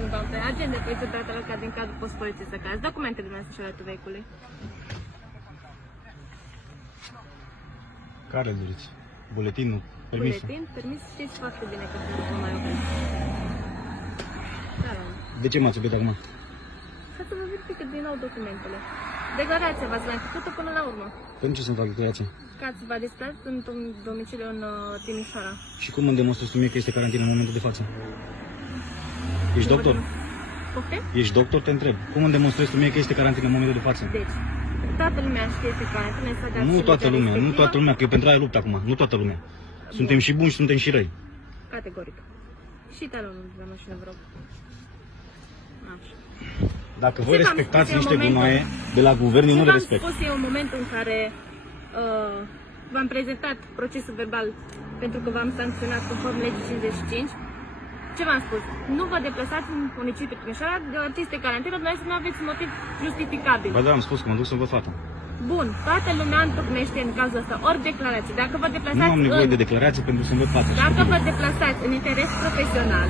Doamne, agent de poliție dată alocat din cadrul post poliției Săcați. Documentele dumneavoastră și ale veicului. Care doriți? Buletinul? Permisul? Buletin, permis, știți foarte bine că nu mai opriți. Da, De ce m-ați oprit acum? ca să vă verifică din nou documentele. Declarația v-ați mai făcut-o până la urmă. Pentru ce să-mi fac declarația? Că ați v-a desplat în domiciliu în Timișoara. Și cum îmi demonstrezi tu mie că este carantină în momentul de față? Ești doctor? Poftim? Ești doctor, te întreb. Cum îmi demonstrezi tu mie că este carantină în momentul de față? Deci, toată lumea știe că carantină este de Nu toată lumea, nu toată lumea, că eu pentru aia lupt acum, nu toată lumea. Suntem și buni și suntem și răi. Categoric. Și talonul de la mașină, vă rog. Așa. Dacă vă Ce v-am respectați spus eu niște în momentul- gunoaie de la guvern, eu nu le V-am respect. spus eu în momentul în care v-am prezentat procesul verbal pentru că v-am sancționat conform legii 55. Ce v-am spus? Nu vă deplasați în municipiul Timișoara, deoarece este carantină, dumneavoastră nu aveți motiv justificabil. Ba da, am spus că mă duc să-mi văd fata. Bun, toată lumea întocmește în cazul ăsta ori declarație. Dacă vă Nu deplasați am nevoie de declarație pentru să-mi văd fata. Dacă vă deplasați în interes profesional,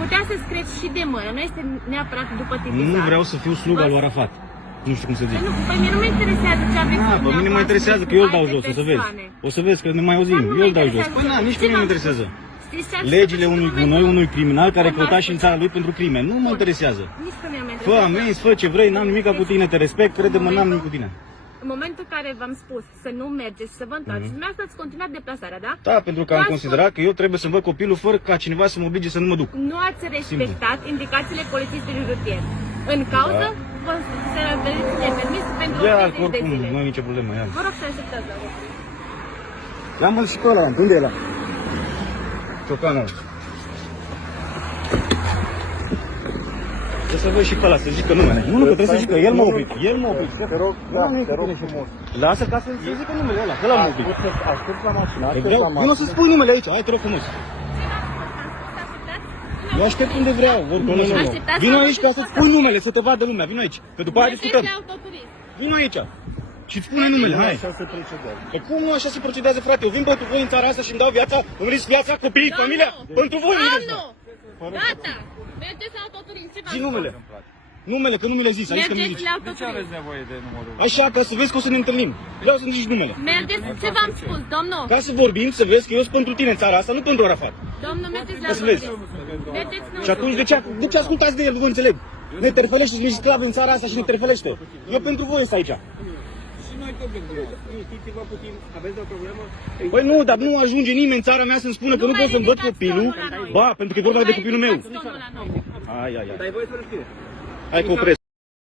putea să scrieți și de mână, nu este neapărat după tipizat. Nu vreau să fiu slug al lui Arafat. Nu știu cum să zic. Nu, pe mine nu mă interesează ce aveți Da, pe mine mă interesează că eu îl dau jos, o să vezi. persoane. O să vezi că ne mai auzim, Dar nu eu mă îl dau jos. interesează. Păi na, nici pe Ce mine nu mă v-am interesează. Știți ce ați Legile făcut unui în momentul- gunoi, unui criminal care Cum căuta ați și în făcut? țara lui pentru crime. Nu mă interesează. Nici pe mine mă Fă interesează. amenzi, fă ce vrei, n-am nimic cu tine, te respect, crede-mă, n-am nimic cu tine. În momentul în care v-am spus să nu mergeți și să vă întoarceți, dumneavoastră ați continuat deplasarea, da? Da, pentru că am considerat că eu trebuie să-mi văd copilul fără ca cineva să mă oblige să nu mă duc. Nu ați respectat indicațiile polițistului rutier. În cauză, vă se ține permis pentru Ia, 30 de oricum, zile. nu e nicio problemă, ia. Vă rog să așteptați la vot. Ia-mă și pe ăla, unde e ăla? Ciocanul. Trebuie să văd și pe ăla, să zică numele. Nu, că trebuie să zică, el m-a oprit. El m-a oprit. Te rog, da, te rog frumos. Lasă ca să zică numele ăla, că ăla m-a oprit. Aștept la mașină, Păi aștept vreau, la vino să mașină. spui numele aici, hai te rog frumos. Eu aștept unde vreau, oricum. Așteptați Vino la aici ca să-ți spui numele, să te vadă lumea, vino aici. Că după aia discutăm. Mergeți la autoturism. Vino aici. Și spune numele, hai. Așa se procedează. Păi cum nu așa se procedează, frate? Eu vin pentru voi în țara asta și îmi dau viața, îmi risc viața, copiii, familia, pentru voi. Domnul! Gata! Mergeți la autoturism. Ce v-am Zi spus? numele. Numele, că numele zis, aici că nu Mergeți zici. la De ce autoturism. aveți nevoie de numărul? Așa, ca să vezi că o să ne întâlnim. Vreau să-mi zici numele. Mergeți, ce v-am spus, domnul? Ca să vorbim, să vezi că eu sunt pentru tine în țara asta, nu pentru Arafat. Domnul, mergeți la Ca să vezi. autoturism. Mergeți la Și atunci de ce ascultați de el? Nu vă înțeleg. Ne terfelește, ești sclav în țara asta și ne terfelește. Eu pentru voi sunt aici. Și noi tot de știți-vă puțin, aveți o problemă? Păi nu, dar nu ajunge nimeni în țara mea să-mi spună că nu pot să-mi văd copilul. Ba, pentru că e vorba de copilul meu. Domnul la noi. Ai. Dar e voie să răspire. Hai că opresc.